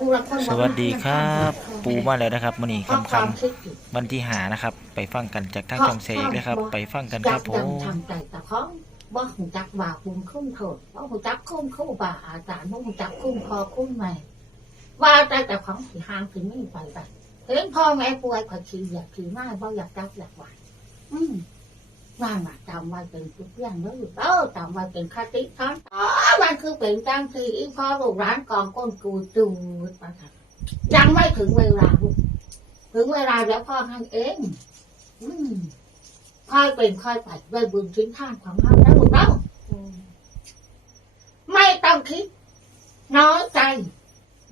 สวัสดีครับ ปูมาแล้วนะครับมันนี้คำคำๆวันที่หานะครับ ไปฟังกันจากทางช่องเสียเลยครับ ไปฟังกันครับผจัมทำใจแต่ของบ่หูจักบ่าคุ้มคุ้มโทษบ่หูจักคุ้มคู่บ่าอาจารย์บ่หูจักคุ้มคอคุ้มแม่ว่าแต่แต่ของสีหางถึงไม่ไปแต่เห็นพ่อแม่ป่วยขอชีอยากขี่หน้าบ่อยากจับอยากไหวอืม ว่ามาจำไว้เป็นทุกอย่างเลยเออจำไว้เป็นคติท่านอ๋อมันคือเป็นจังสีอีพ่อลูกร้านกองก้นกูจูดมาค่ะยังไม่ถึงเวลาถึงเวลาแล้วพ่อให้เองอืมค่อยเป็นค่อยไปด้วยบุญทิ้นท่านของเราแล้วลูกเราไม่ต้องคิด น้อยใจ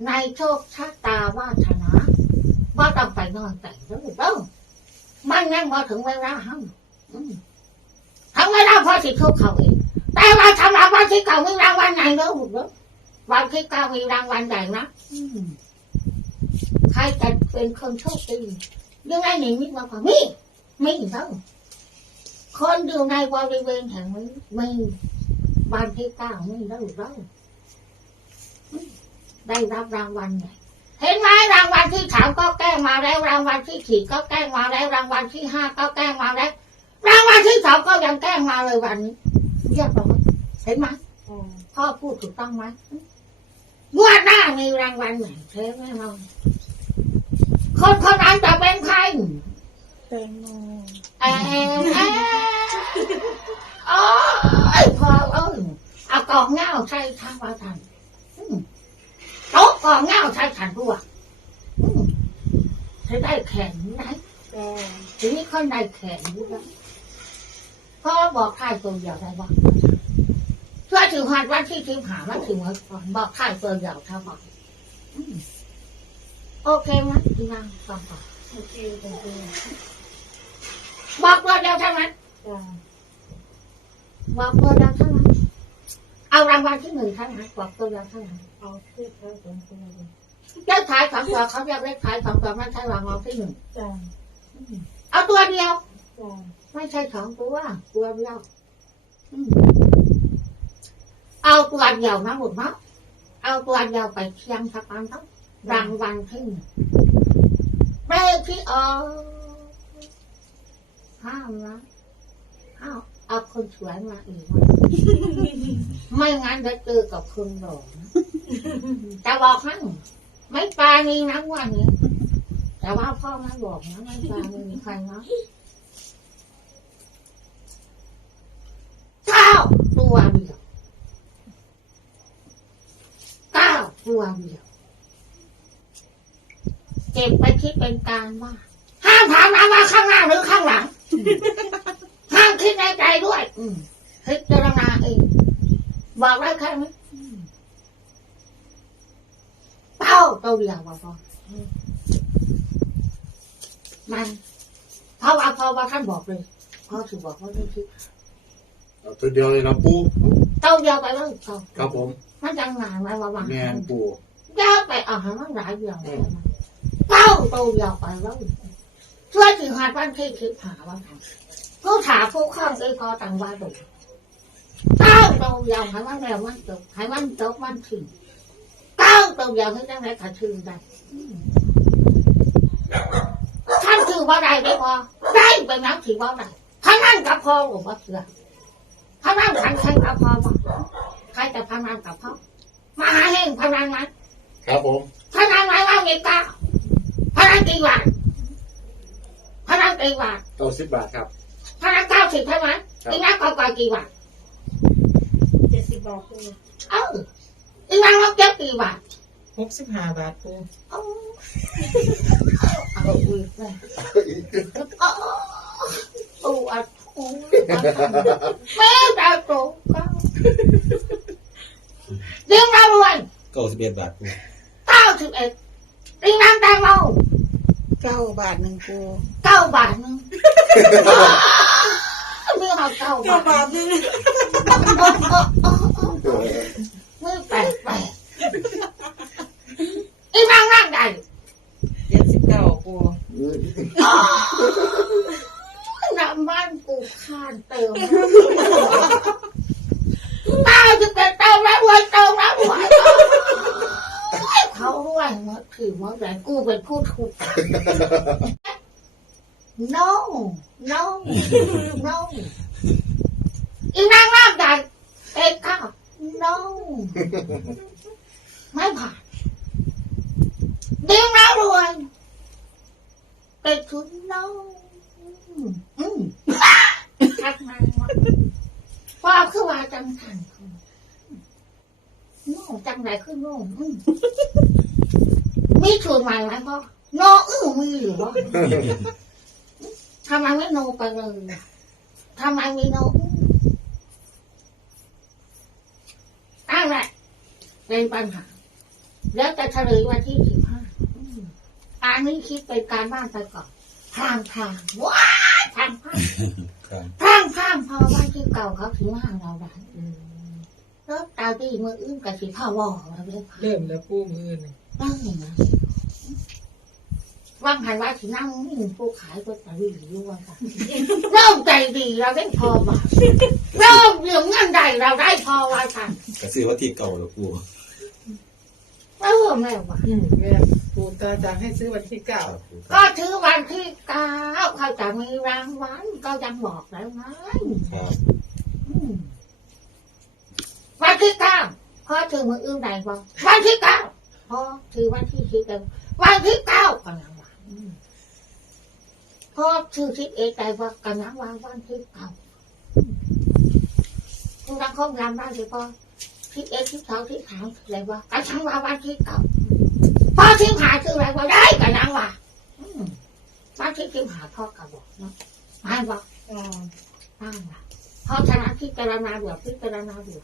ในโชคชะตาวาสนาว่าต้องไปนอนแต่งแล้วลูกเรามันยังมาถึงเวลาห้ามอืมถึง เวลาพอสิทุกเขาเองแต่ว่าสำหรับวันที่เก่ามีรางวัลใหญ่แล้วลูกเราวันที่เก้ามีรางวัลใหญ่นะใครจะเป็นคนโชคดียังไงหนีมิตรมาพอมีมีเท่าคนอยู่ในบริเวณแห่งนี้มีบ้านที่เก้ามีแล้วแล้วได้รับรางวัลไงเห็นไหมรางวัลที่สามก็แก้งมาแล้วรางวัลที่สี่ก็แก้งมาแล้วรางวัลที่ห้าก็แก้งมาแล้ว รางวัลที่สองก็ยังแกล้งมาเลยวันนี้เรียบร้อยเห็นไหมพ่อพูดถูกต้องไหมงวดหน้ามีรางวัลใหญ่เท่แน่นอนคนคนนั้นจะเป็นใครแตงโมเอ้ยเอ้ยโอ้ยพอเอ้ยเอากองเงาใส่ทางว่าทันอืมโต๊ะกองเงาใส่ทันด้วยอืมจะได้แข่งไหมแตงทีนี้คนได้แข่งด้วย พ่อบอกใครตัวเดียวได้บ้างเพื่อถึงวันวันที่ทีมหาวันถึงวันก่อนบอกใครตัวเดียวเท่าบอกอืมโอเคไหมพี่นางฟังก่อนโอเคโอเคบอกตัวเดียวเท่านั้นจ้าบอกตัวเดียวเท่านั้นเอารางวัลที่หนึ่งเท่านั้นบอกตัวเดียวเท่านั้นเอาเสื้อผ้าสองตัวเลยเลขขายสองตัวเขาเรียกเลขขายสองตัวไม่ใช่รางวัลที่หนึ่งจ้าเอาตัวเดียวจ้า ไม่ใช่สองตัวตัวเดียวอืมเอาตัวเดียวนะหมดเนาะเอาตัวเดียวไปเชียงสักอันต้องรางวัลที่หนึ่งเลขที่ออกห้ามนะเอาเอาคนสวยมาอีกวะไม่งั้นจะเจอกับคนหล่อนะจะบอกให้ไม่ปลานี่นะวันนี้แต่ว่าพ่อไม่บอกนะไม่ปลาไม่มีใครนะ เก้าตัวเดียว เก้าตัวเดียวเก็บไปคิดเป็นการว่าห้ามถามนะว่าข้างหน้าหรือข้างหลัง ห้ามคิดในใจด้วยอืมพิจารณาเองบอกได้แค่นี้อืมเป้าตัวเดียวว่าพออืมมันเพราะว่าเพราะว่าท่านบอกเลยพ่อถือบอกว่าไม่คิดเอาตัวเดียวเลยนะปู เต้าเดียวไปเลยเต้าครับผมมันจังหนานไว้ว่าว่าแมนปูยาวไปเอาให้มันหลายเดียวเต้าเต้าเดียวไปแล้วช่วยถึงหาดบ้านที่คิดหาว่าทำก็ถาผู้ข้างไอ้พอต่างว่าดุเต้าเต้าเดียวให้มันแล้วมันจบให้มันจบมันถึงเต้าเต้าเดียวให้จังไรขาชื่อได้อืมท่านถือว่าได้ได้พอได้ไปนักถือว่าได้ท่านนั่นกับพ่อหรือว่าเสือท่า นนั่นขันใครกับพ่อบ่ใครจะพนันกับพ่อมาหาเฮงพนันไหมครับผมพนันไหมว่าเงินก้าพนันกี่บาทพนันกี่บาทเก้าสิบบาทครับพนันเก้าสิบใช่ไหมครับอีนักก็กว่ากี่บาทเจ็ดสิบบาทปูเอออีนักเราเจ็บกี่บาทหกสิบห้าบาทปูเอาเอาอุ้ยแม่เอาเอาอัดอุ้ยแม่ดาวโตก็เลี้ยงเราด้วยเก้าสิบเอ็ดบาทปูเก้าสิบเอ็ดอีนักแตงโมเก้าบาทหนึ่งปูเก้าบาทหนึงเมื่อเอาเก้าเก้าบาบาททหนึ่ง มือแปลกแปลกอีนางนั่งใด เจ็ดสิบเก้าปู น้ำบ้านกูข้านเติมตายจะเป็นเติมแล้วรวยเติมแล้วรวยเขารวย วยเมื่อถือเมื่อไหร่กูเป็นผู้ถูก no no no อีนางร่างใหญ่เอ็กซ์ข้าว no ไม่ผ่านดีนะรวยแต่ชุด no อืมอืมทักมาว่าคือว่าจังทันโน่จังไหนคือโน่อืมมีถูกใหม่ไหมพ่อ โนอื้อมีหรอทำไมไม่โนไปเลยทำไมไมีโนอื้ออะไรเป็นปัญหา แล้วจะเฉลยวันที่สิบห้าอันนี้คิดเป็นการบ้านไปก่อนทางทางว้าทางทางทางทางพอว่าที่เก่าเขาถึงห้างเราได้แล้วตาดีมืออื่นกับสีผ้าวอมาเลยค่ะเริ่มแล้วปู้มือนี่นั่งอย่างนั้น ว่างหันว่าถึงนั่งนี่ผู้ขายก็ตาดีอยู่ว่าค่ะเริ่มใจดีเราได้พอบาทเริ่มเหลืองเงินใดเราได้พอว่าค่ะกระซื้อว่าที่เก่าแล้วปูเริ่มแล้วว่าอืมแม่ปูตาจะให้ซื้อวันที่เก้าครับปูก็ถือวันที่เก้าเขาจะมีรางวัลก็ยังบอกแล้วไงครับอืมวันที่เก้าพอถือมืออื่นใดบ่วันที่เก้าพอถือวันที่สิบเอ็ดวันที่เก้ากันยังว่าอืม พอถือสิบเอใดว่ากันยังว่าวันที่เก้าอืมคุณรังคงรำได้หรือเปล่าสิบเอ็ดสิบสองสิบสามอะไรวะกันยังว่าวันที่เก้าพ่อที่หาถืออะไรว่าได้กันยังว่าอืมวันที่สิบหาพ่อกระบอกเนาะไม่บอกบ้างละเพราะฉะพิจารณาเดือดพิจารณาเดือด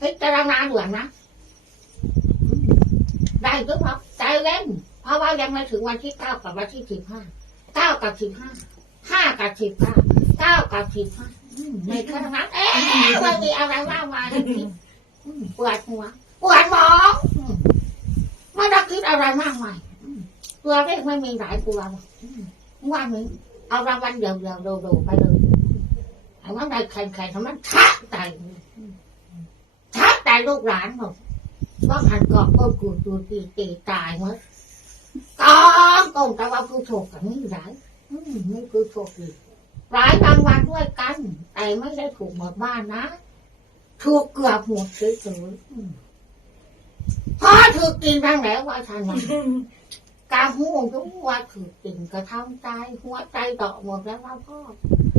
พิจารณาเดือดนะ ได้หรือเปล่าใจเล่นเพราะว่ายังไม่ถึงวันที่เก้ากับวันที่สิบห้าเก้ากับสิบห้าห้ากับสิบเก้าเก้ากับสิบห้าอืมในขณะนั้นเอ๊ะมันมีอะไรมากมายอืมปวดหัวปวดหมองอืมไม่ได้คิดอะไรมากมายอืมตัวเลขไม่มีหลายตัวหรอกอืมว่านี้เอารางวัลเดียวเดียวโดโดไปเลยไอ้มันได้แข่งแข่งทำมันทักใจทักใจลูกหลานหมด ว่าหันกอกก้นกูดูตีตีตายหมดกองกงแต่ว่าผู้โชคกับนี่หลายอืมนี่คือโชคดีหลายรางวัลด้วยกันแต่ไม่ได้ถูกหมดบ้านนะถูกเกือบหมดเลยๆอืมพอถูกกินทางแล้วว่าทันวันกาหูทุกว่าถือติ่งกระทำใจหัวใจดอกหมดแล้วว่าพ่อ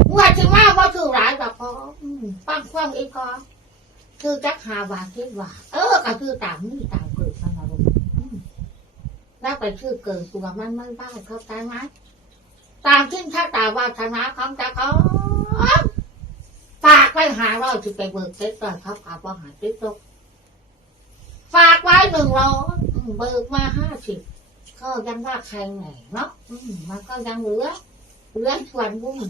หัวที่ว่าว่าถือร้ายกับพ่ออืมปังความอีกพอคือจักหาบาทคิดว่า เออ ก็คือตามนี่ตามเกิดมันนะลูกอืมแล้วไปชื่อเกิดตัวมันม่ได้เข้าใจไหมตามที่ถ้าตาวาธนาของตาเขาฝากไว้หาเราที่ไปเบิกเซ็ตก่อนเขาฝากว่าหาติ๊กตกฝากไว้หนึ่งร้อยเบิกมาห้าสิบก็ยังว่าใครไหนเนาะมมันก็ยังเหลือเหลือส่วนบุญ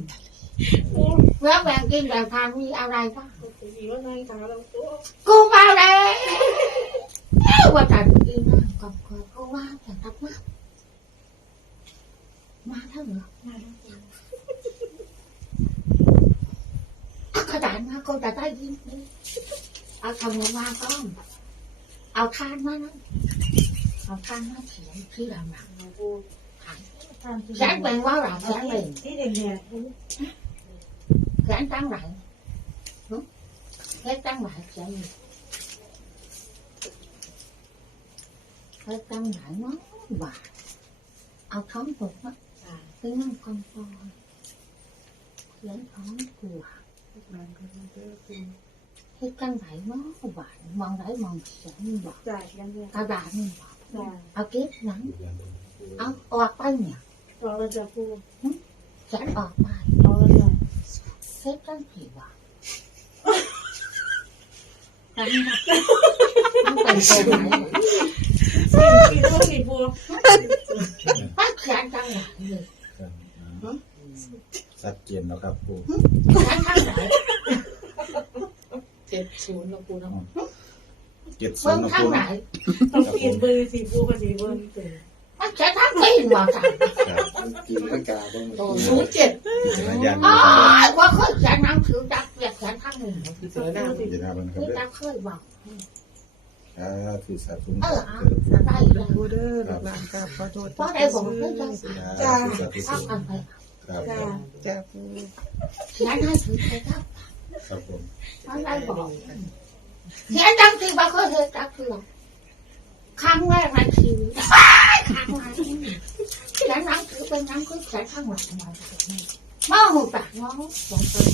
เหลือแบ่งกินแบ่งทานมีอะไรบ้างดีว่าไงคะเราตัวกูมาแล้วว่าแต่กินน้ำกับเกลือก็ว่าแต่ทักมามาเถอะเหรอเอากระดาษมาก็จะได้ยินนี่เอาทำมาก้อนเอาทานมานะเอาทา นมาเขียนที่หลังหลังปูแสนเป็นว่าหลังแสนเป็นที่เด็กเนี่ยแสนตั้งไหนหึเฮ็ดตั้งไหนแสนนี่เฮ็ดตั้งไหนเนาะว่าเอาท้องตกนะไปนั่งกองฟอยเขียนท้องกลัวเฮ็ดตั้งไหนเนาะว่ามองไหนมองเขียนนี่บอกจ่ายยังไงกระดาษนี่บอกจ่ายเอาเก็บหนังเอาออกไปเนี่ยรอแล้วจะปูเขียนออกไปรอแล้วจะเฮ็ดตั้งกี่ว่ามันเป็นตัวไหนสี่ปูสี่ปูมันเขียนจังไหนเลยชัดเจนแล้วครับปูเขียนจังไหนเจ็ดศูนย์แล้วปูเนาะเจ็ดศูเบิ่นงย์นะข้างปูไหน ต้องเปลี่ยนเบอร์สี่ปูกับสี่เบอร์ นี่เป็นมันเขียนทั้งปีนบอกจังกินร่างกายบ้างศูนย์เจ็ดพิจารณาญาณอ๋อว่าเคยเขียนหนังสือจักเปียกเขียนทั้งหนึ่งเจอหน้าพิจารณาบ้างครับนี่เด้อจักเคยบอกสาธุสาธุเออเอาจะได้เลยปูเด้อลูกหลานกราบขอโทษเพราะได้บอกเพื่อนจังจ้าสาธุเอาอันไปครับจ้าจ้าปูเขียนให้ถือไปครับครับผมเอาได้บอกเขียนจังที่บ่เคยเห็นจักคือ ครั้งแรกในชีวิตครั้งแรกเขียนหนังสือเป็นหนังคือเขียนข้างหลังมามาหูตักน้องสองคน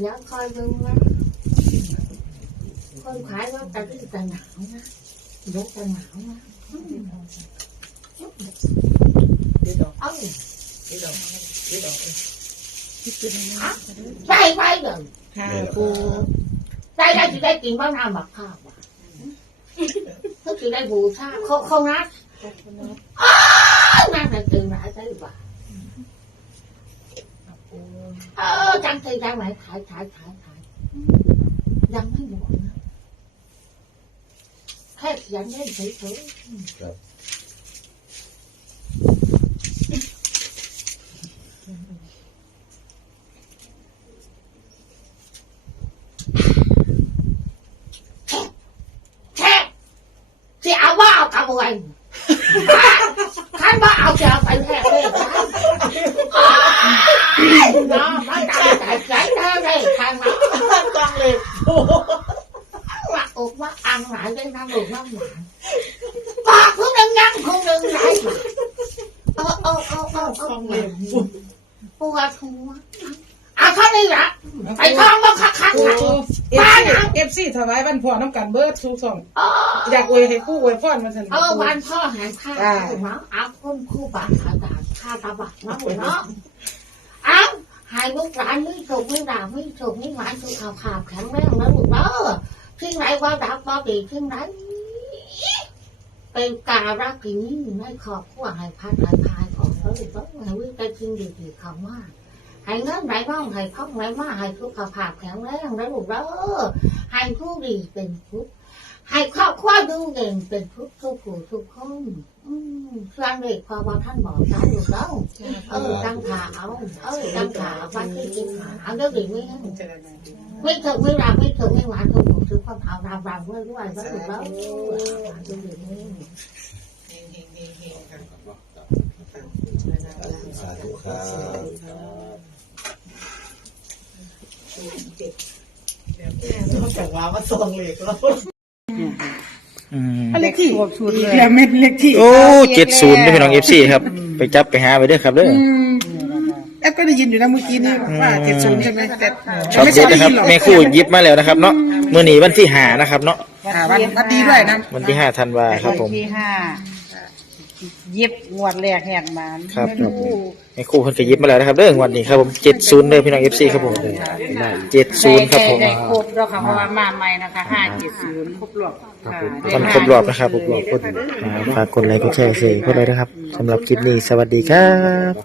แล้วคอยดูนะคนขายว่าจะที่จะหนาวนะเดี๋ยวจะหนาวนะเดี๋ยวดอกเอ้าเดี๋ยวดอกเดี๋ยวดอก ไปไปเดี๋ยวค่ะปูได้ได้จะได้กินบ้างน้ำบักข้าวอะก็จะได้บูชาเขาเขานัดนั่งแต่ตื่นหลายได้หรือเปล่าเออจังใจจังไหนขายขายขายขายยังไม่หมดนะแค่เขียนเล่นเฉยครับๆแค่ที่เอา ว่าเอากระบวยท่านว่าเอาจะเอาไปแค่เลยน้องมาตายแต่ใจเธอเลยทางนั้นตังเลยปูว่าอกว่าอังหลายได้น้ำหลุดน้ำหวานปากผู้หนึ่งยังผู้หนึ่งไหลเออเออเออเออเอตังเลอยปูปวดหัวเอาเท่านี้ละไปท้องต้องคัก คักปูคักเอฟซีเอฟซีถวายบันพอน้ำกันเบิร์ดทุกสองอยากอวยให้ปูอวยพรมาทันเออวันพ่อแห่งข้าเนาะเอาคนคู่บาทอาจารย์ข้าตาบักเนาะเนาะเอาหายลูกหลานไม่ถูกไม่ด่าไม่ถูกไม่หวานถูกข่าวข่าวแข็งแรงนะลูกเนาะที่ไหนว่าดักว่าดีที่ไหนเป็นการักที่นี่ไม่ขอบขั้วให้พัดให้พายของเขาหรือต้องให้วิจัยจริงดีดีคำว่า ให้เงินไหลบ้องให้ท่องไหลมาให้สุกขภาพแข็งแรงนะลูกเด้อให้ผู้ดีเป็นทุกข์ให้ครอบครัวดูเด่นเป็นทุกข์ทุกผู้ทุกคนอืมเพื่อนเด็กพอว่าท่านบอกได้ลูกเด้อเออตั้งขาเอาเออตั้งขาเอาไว้ที่จริงหาเอาเรื่องดีไม่ให้ไม่เถูกไม่รักไม่เถูกไม่หวานถูกถูกทุกคนเอารำรำด้วยด้วยก็ถูกแล้วดูดีไม่ สาธุครับ จาก ว่ามาส่งเหล็กแล้วอืมเล็กที่อีกแล้วเม็ดเล็กที่โอ้เจ็ดศูนย์พี่น้องเอฟซีครับ ไปจับไปหาไปเด้อครับเด้อแอปก็ได้ยินอยู่นะเมื่อกี้นี่ว่าเจ็ดศูนย์ใช่ไหมแต่ช็อตไม่เด็ใช่ดได้นะครับยินหรอกแม่ครู่หยิบมาแล้วนะครับเนาะมื้อนี้วันที่หานะครับเนาะอ่าวันวันดีด้วยนะวันที่ห้าธันวาครับผมที่ห้าเย็บงวดแรกแหกมาครับ ไม่รู้แม่ครู่เพิ่นก็หยิบมาแล้วนะครับเด้องวันนี้ครับผมเจ็ดศูนย์เด้อพี่น้องเอฟซีครับผมเจ็ดศูนย์ครับผม ได้ครบแล้วค่ะเพราะว่ามาใหม่นะคะห้าเจ็ดศูนย์ครบรอบค่ะมันครบรอบนะครับครบรอบคนฝากกดไลค์กดแชร์เสียงกดไลค์นะครับสำหรับคลิปนี้สวัสดีครับ